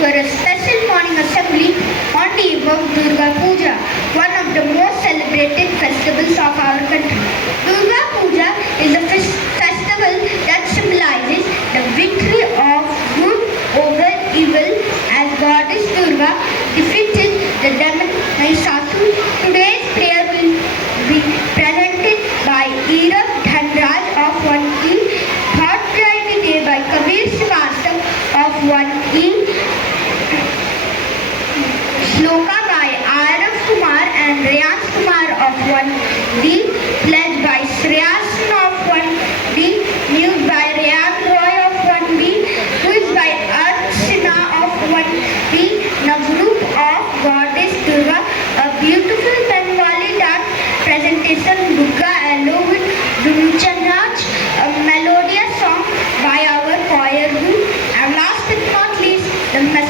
for a special morning assembly on the eve of Durga Puja, one of the most celebrated festivals of our country. Durga Puja is a festival that symbolizes the victory of good over evil as goddess Durga defeated the demon Marsal. Today's prayer will be presented by Era Dhanraj of 1E, thought day by Kabir Srivastava of 1E, Shloka by Araf Kumar and Riyaz Kumar of 1D, pledged by Sriyasan of 1D, news by Riyaz Roy of 1D, quiz by Archana of 1D, Navroop of Goddess Durga, a beautiful Bengali dance presentation Durga along with Dunchanaj, a melodious song by our choir group, and last but not least, the message